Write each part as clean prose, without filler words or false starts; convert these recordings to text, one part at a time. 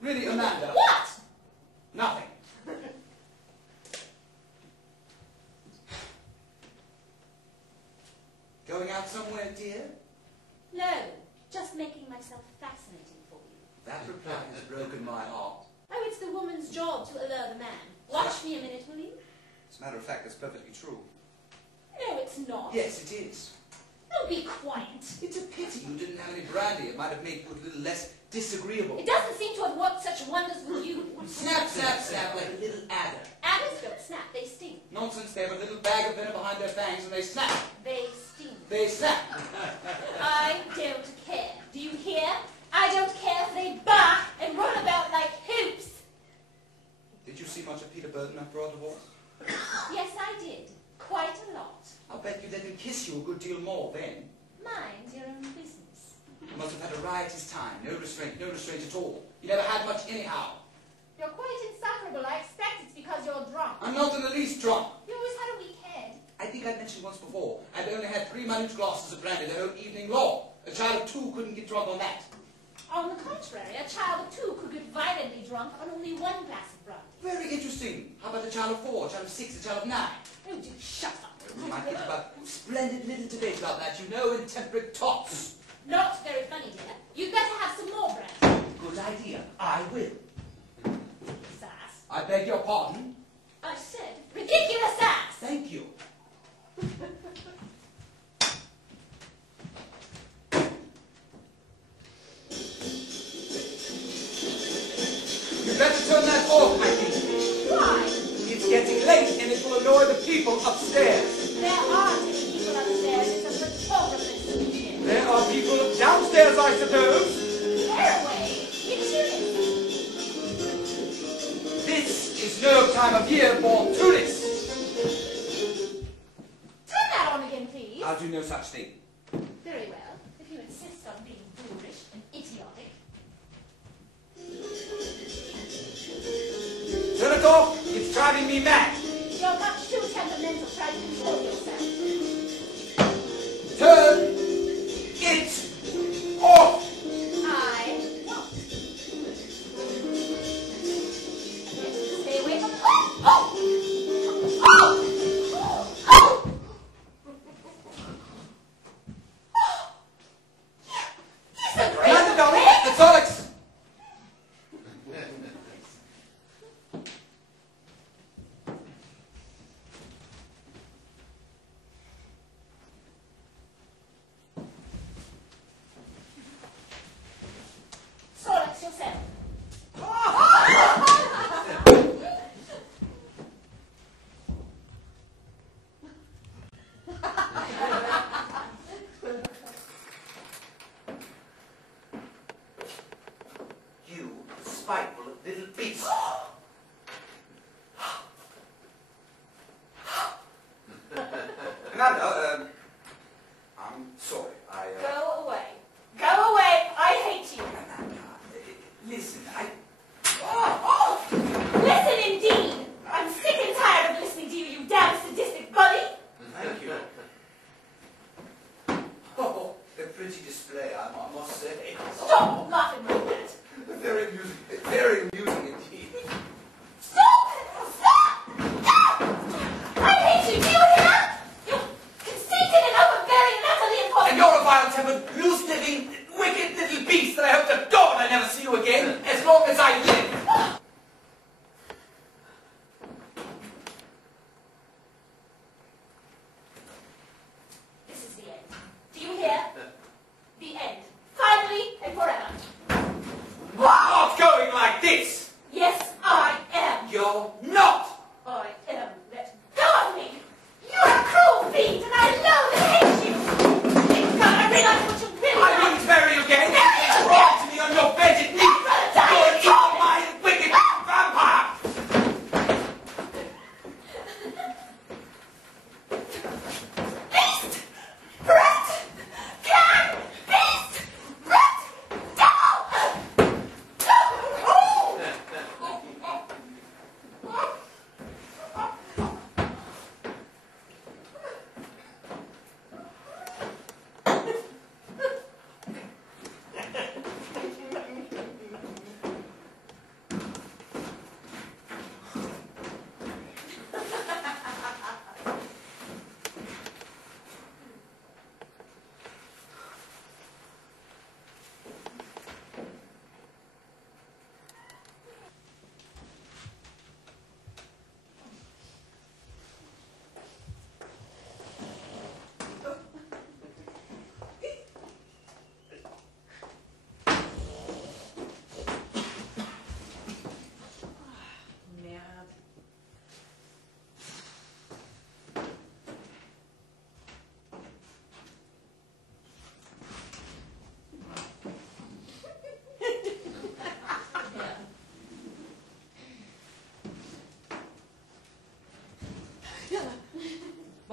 Really, Amanda. What? Nothing. Going out somewhere, dear? No, just making myself fascinating for you. That reply has broken my heart. Oh, it's the woman's job to allure the man. Watch me a minute, will you? As a matter of fact, that's perfectly true. No, it's not. Yes, it is. Oh, be quiet. It's a pity you didn't have any brandy. It might have made food a little less disagreeable. It doesn't seem to have worked such wonders with you. Snap, snap, snap, like a little adder. Adders don't snap, they sting. Nonsense, they have a little bag of venom behind their fangs and they snap. They sting. They snap. I don't care. Do you hear? I don't care if they bark and run about like hoops. Did you see much of Peter Burton after our divorce? Yes, I did. Quite a lot. I'll bet you let him kiss you a good deal more then. Mind your own business. You must have had a riotous time. No restraint at all. You never had much anyhow. You're quite insufferable. I expect it's because you're drunk. I'm not in the least drunk. You always had a weak head. I think I mentioned once before, I'd only had 3 minute glasses of brandy the whole evening long. A child of 2 couldn't get drunk on that. On the contrary, a child of 2 could get violently drunk on only 1 glass of brandy. Very interesting. How about a child of 4, a child of 6, a child of 9? Oh, do shut up. We might get about splendid little debate about that, you know, in temperate tots. Not very funny, dear. You'd better have some more brandy. Good idea. I will. Sass. I beg your pardon. I said ridiculous ass. Thank you. You better turn that off, my dear. Why? It's getting late and it will annoy the people upstairs. There aren't any people upstairs. It's a photographer's studio. There are people downstairs, I suppose. Caraway. It's you. This is no time of year for tourists. Turn that on again, please. I'll do no such thing. Very well, if you insist on being foolish and idiotic. Turn it off. It's driving me mad. You're much too temperamental to try to control yourself. Turn it off. I won't. Stay away from... Oh! Oh! Oh! Oh! He's a great None, darling. man. That's all it's... Solex yourself. You spiteful little beast. Amanda, I'm sorry. Go away. Go away. I hate you. Amanda, listen, Listen indeed. I'm sick and tired of listening to you, you damn sadistic bully. Thank you. Oh, a pretty display, I must say. Stop laughing like that. Very amusing. Very amusing indeed. Stop! Stop! Stop! I hate you. Do you hear? You're conceited and overbearing and utterly impossible. And you're a vile-tempered, loose-living, wicked little beast that I hope to God I never see you again, as long as I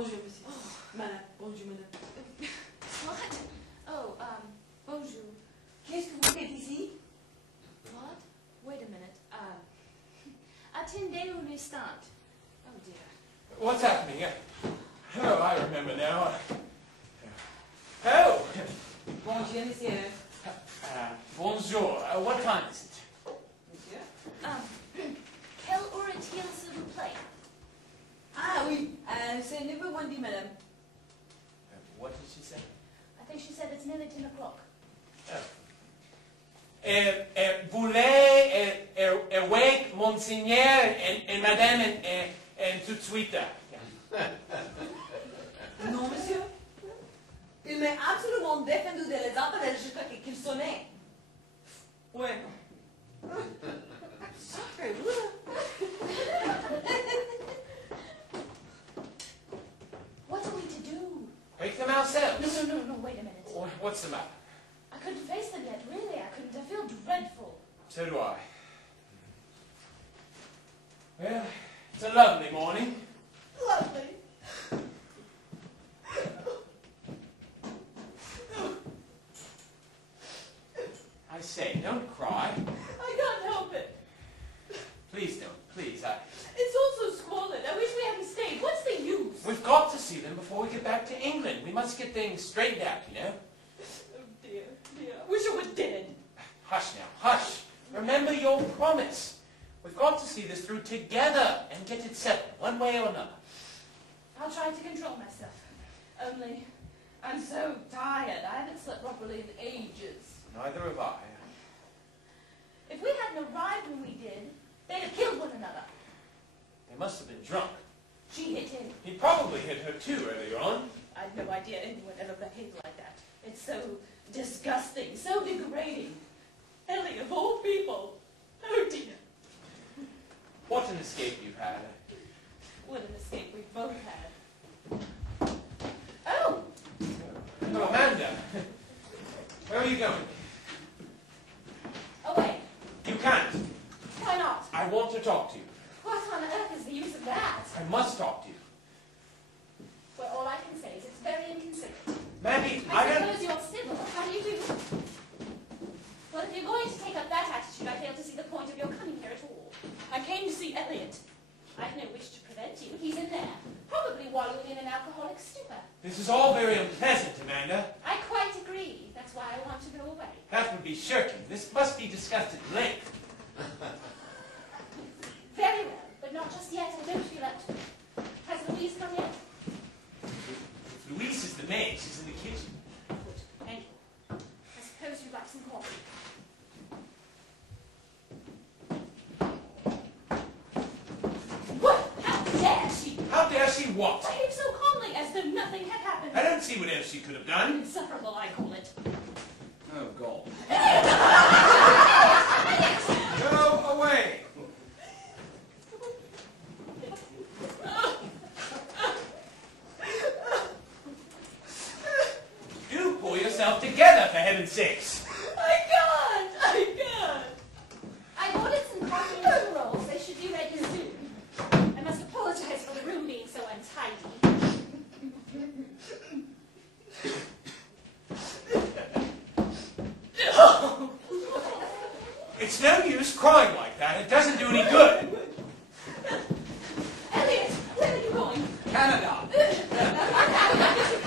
Bonjour, monsieur. Madame, bonjour, madame. What? Oh, bonjour. Qu'est-ce que vous faites ici? What? Wait a minute. Attendez un instant. Oh dear. What's happening? Oh, I remember now. Oh! Bonjour, monsieur. Bonjour. What time is it? Monsieur? Quelle heure est-il, s'il vous plaît? Ah oui, c'est 9h10, madame. What did she say? I think she said it's nearly 10 o'clock. Voulez awake Monseigneur et Madame et tout de suite. Non, monsieur. Il m'est absolument défendu de les appeler jusqu'à ce qu'il sonnait. Ouais. Sacré What are we to do? Wake them ourselves. No, wait a minute. What's the matter? I couldn't face them yet, really. I couldn't. I feel dreadful. So do I. Well, it's a lovely morning. Lovely. I say, don't cry. I can't help it. Please don't. Please. It's all so squalid. I wish we hadn't stayed. What's the use? We've got to see them before we get back to England. We must get things straightened out, you know. Oh, dear, dear. I wish I were dead. Hush now, hush. Remember your promise. We've got to see this through together and get it settled, one way or another. I'll try to control myself. Only, I'm so tired. I haven't slept properly in ages. Neither have I. If we hadn't arrived when we did, they'd have killed one another. They must have been drunk. She hit him. He probably hit her too earlier on. I'd no idea anyone ever behaved like that. It's so disgusting, so degrading. Ellie, of all people. Oh dear. What an escape you've had. What an escape we both had. Oh! Oh, Amanda. Where are you going? Away. You can't. Why not? I want to talk to you. What on earth is the use of that? I must talk to you. Well, all I can say is it's very inconsiderate. Mandy, I suppose you're civil. How do you do? Well, if you're going to take up that attitude, I fail to see the point of your coming here at all. I came to see Elliot. I've no wish to prevent you. He's in there, probably wallowing in an alcoholic stupor. This is all very unpleasant, Amanda. I quite agree. That's why I want to go away. That would be shirking. This must be discussed at length. Very well, but not just yet. I don't feel up to it. Has Louise come yet? If Louise is the maid, she's in the kitchen. Good. Thank you. I suppose you'd like some coffee. What? How dare she? How dare she what? Behave so calmly as though nothing had happened. I don't see what else she could have done. Insufferable, I call it. Oh, God. Go away. Do pull yourself together, for heaven's sakes. I can't. I ordered some coffee and two rolls. They should be ready soon. I must apologize for the room being so untidy. It's no use crying like that. It doesn't do any good. Elliot, where are you going? Canada. Unhappy,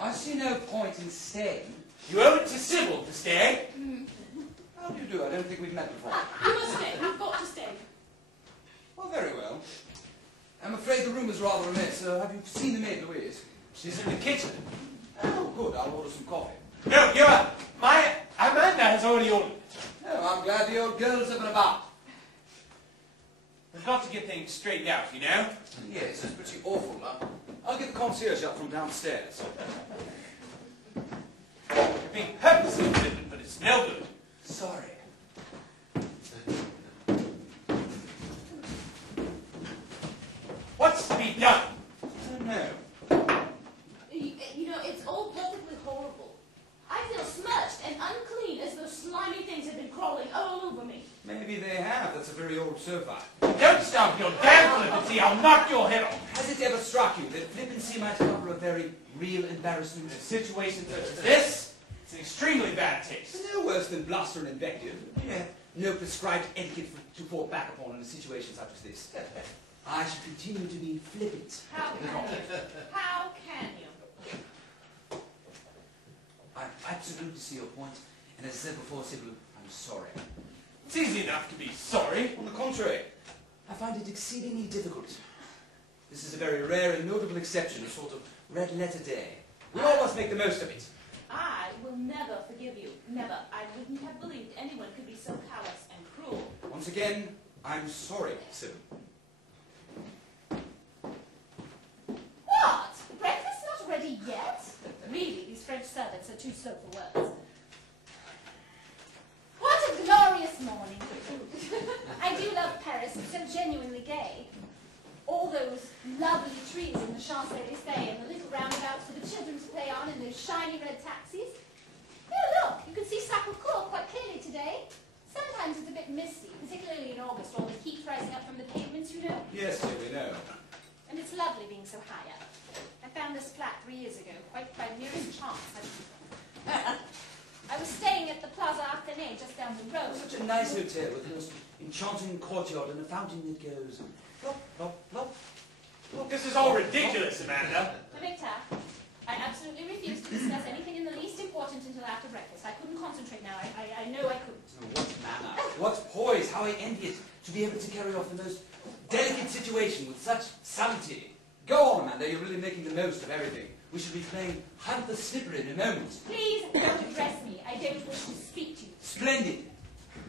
I see no point in staying. You owe it to Sybil to stay. How do you do? I don't think we've met before. you must stay. You've got to stay. Well, very well. I'm afraid the room is rather amiss. Have you seen the maid, Louise? She's in the kitchen. Oh, good. I'll order some coffee. No, you're up. My Amanda has already ordered it. Oh, I'm glad the old girl's up and about. We've got to get things straightened out, you know. Yes, it's pretty awful. I'll get the concierge up from downstairs. You're being purposely flippant, but it's no good. Sorry. What's to be done? I don't know. You know, it's all perfectly horrible. I feel smirched and unclean as though slimy things have been crawling all over me. Maybe Maybe they have. That's a very old sofa. Don't stop your damn flippancy. I'll knock your head off. Has it ever struck you that flippancy might cover a very real embarrassment? In a situation such as this, it's an extremely bad taste. It's no worse than bluster and invective. You have no prescribed etiquette to fall back upon in a situation such as this. I should continue to be flippant. How can you? How can you? I absolutely see your point, and as I said before, Sybil, I'm sorry. It's easy enough to be sorry. On the contrary, I find it exceedingly difficult. This is a very rare and notable exception, a sort of red letter day. We all must make the most of it. I will never forgive you. Never. I wouldn't have believed anyone could be so callous and cruel. Once again, I'm sorry, Sybil. What? Breakfast not ready yet? Really, these French servants are too slow for words. What a glorious morning. I do love Paris. It's so genuinely gay. All those lovely trees in the Champs-Élysées and the little roundabouts for the children to play on and those shiny red taxis. Oh, look, you can see Sacré-Cœur quite clearly today. Sometimes it's a bit misty, particularly in August, all the heat rising up from the pavements, you know. Yes, dear, we know. And it's lovely being so high up. I found this flat 3 years ago, quite by merest chance. I was staying at the Plaza Athénée just down the road. Such a nice hotel with the most enchanting courtyard and a fountain that goes plop, plop, plop. Look, this is all ridiculous, Amanda. Victor, I absolutely refuse to discuss anything in the least important until after breakfast. I couldn't concentrate now. I know I couldn't. Oh, what manner, what poise, how I envy it to be able to carry off the most delicate situation with such subtlety. Go on, Amanda, you're really making the most of everything. We should be playing Hunt the Slipper in a moment. Please don't address me. I don't wish to speak to you. Splendid.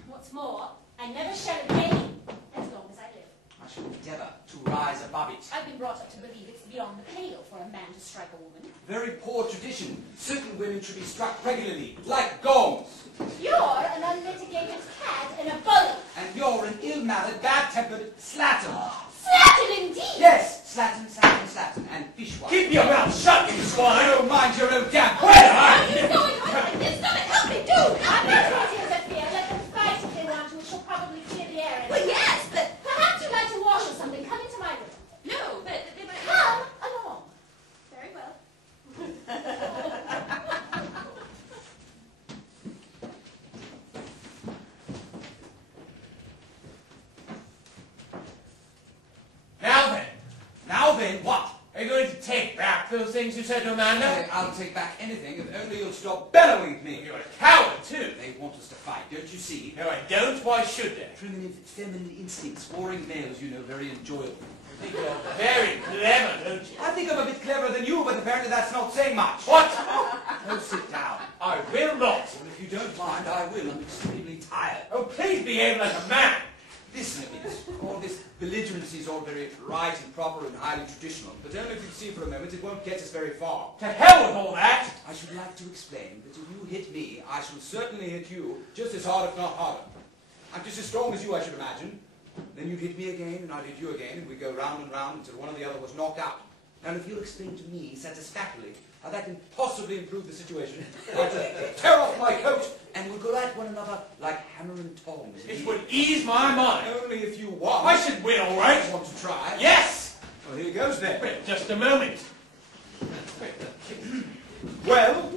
What's more, I never shall again as long as I live. I shall endeavour to rise above it. I've been brought up to believe it's beyond the pale for a man to strike a woman. Very poor tradition. Certain women should be struck regularly, like gongs. You're an unmitigated cad and a bully. And you're an ill-mannered, bad-tempered slattern. Slattern indeed! Yes, slattern, slattern, slattern, and fishwife. Keep your mouth shut, you swine! Don't mind your own damn What are you going on like this? Stop it! Help me, do! I'm not crazy as I fear. Let them fight if they want to. It shall probably clear the air. Well, yes, but... Perhaps you'd like to wash or something. Come into my room. No, but they might... Come along. Very well. Now then, what? Are you going to take back those things you said to Amanda? I'll take back anything if only you'll stop bellowing at me. You're a coward, too. They want us to fight, don't you see? No, I don't. Why should they? Primitive feminine instincts, warring males, you know, very enjoyable. I think you're very clever, don't you? I think I'm a bit cleverer than you, but apparently that's not saying much. What? Oh, sit down. I will not. Well, if you don't mind, I will. I'm extremely tired. Oh, please behave like a man. Listen a minute. All this belligerency is all very right and proper and highly traditional, but only if you see for a moment it won't get us very far. To hell with all that. I should like to explain that if you hit me, I shall certainly hit you just as hard, if not harder. I'm just as strong as you, I should imagine. Then you'd hit me again, and I'd hit you again, and we'd go round and round until one or the other was knocked out. And if you'll explain to me satisfactorily how that can possibly improve the situation, I'd just tear off my coat, and we'll go at one another like hammer and tongs. It would ease my mind. Only if you want. I should win, all right. Want to try? Yes. Well, here goes then. Wait, just a moment. Well?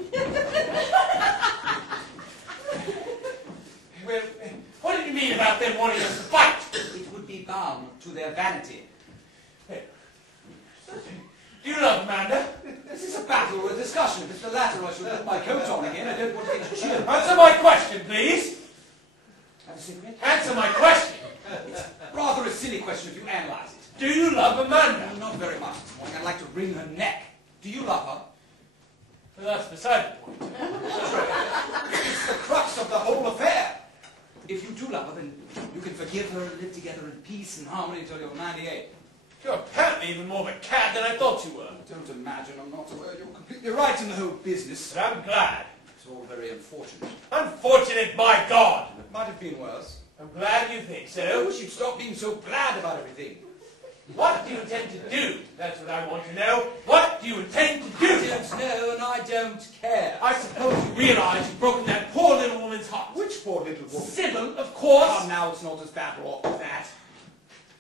Well, what did you mean about them wanting us to fight? It would be bound to their vanity. Do you love Amanda? This is a battle or a discussion. If it's the latter, I shall put my coat on again. I don't want to get cheered. Answer my question, please. Have a cigarette? Answer my question. It's rather a silly question if you analyse it. Do you love Amanda? Not very much this morning. I'd like to wring her neck. Do you love her? Well, that's beside the point. It's the crux of the whole affair. If you do love her, then you can forgive her and live together in peace and harmony until you're 98. You're apparently even more of a cad than I thought you were. Don't imagine I'm not aware. You're completely right in the whole business. But I'm glad. It's all very unfortunate. Unfortunate, by God. It might have been worse. I'm glad you think I so. wish you'd stop being so glad about everything. What do you intend to do? That's what I want to know. What do you intend to do? I don't know, and I don't care. I suppose you realize you've broken that poor little woman's heart. Which poor little woman? Sybil, of course. Oh, now it's not as bad wrong as that.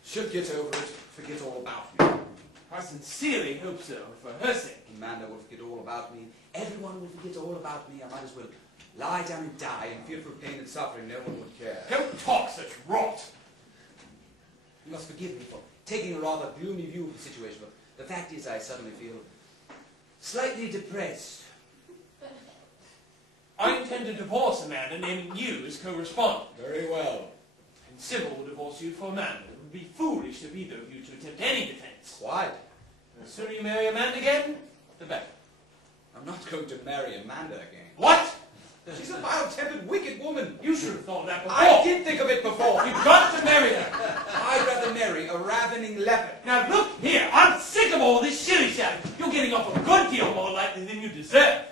She'll get over it, forget all about me. I sincerely hope so, for her sake. Amanda will forget all about me. Everyone will forget all about me. I might as well lie down and die in fearful pain and suffering. No one would care. Don't talk such rot. You must forgive me for taking a rather gloomy view of the situation, but the fact is I suddenly feel slightly depressed. I intend to divorce Amanda, naming you as co-respondent. Very well. And Sybil will divorce you for Amanda. It would be foolish of either of you to attempt any defense. Why? The sooner you marry Amanda again, the better. I'm not going to marry Amanda again. What? She's a vile-tempered, wicked woman. You should have thought of that before. I did think of it before. You've got to marry her. I'd rather marry a ravening leopard. Now look here, I'm sick of all this shilly-shally. You're getting off a good deal more likely than you deserve.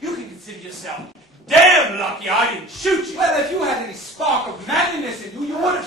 You can consider yourself damn lucky I didn't shoot you. Well, if you had any spark of manliness in you, you would have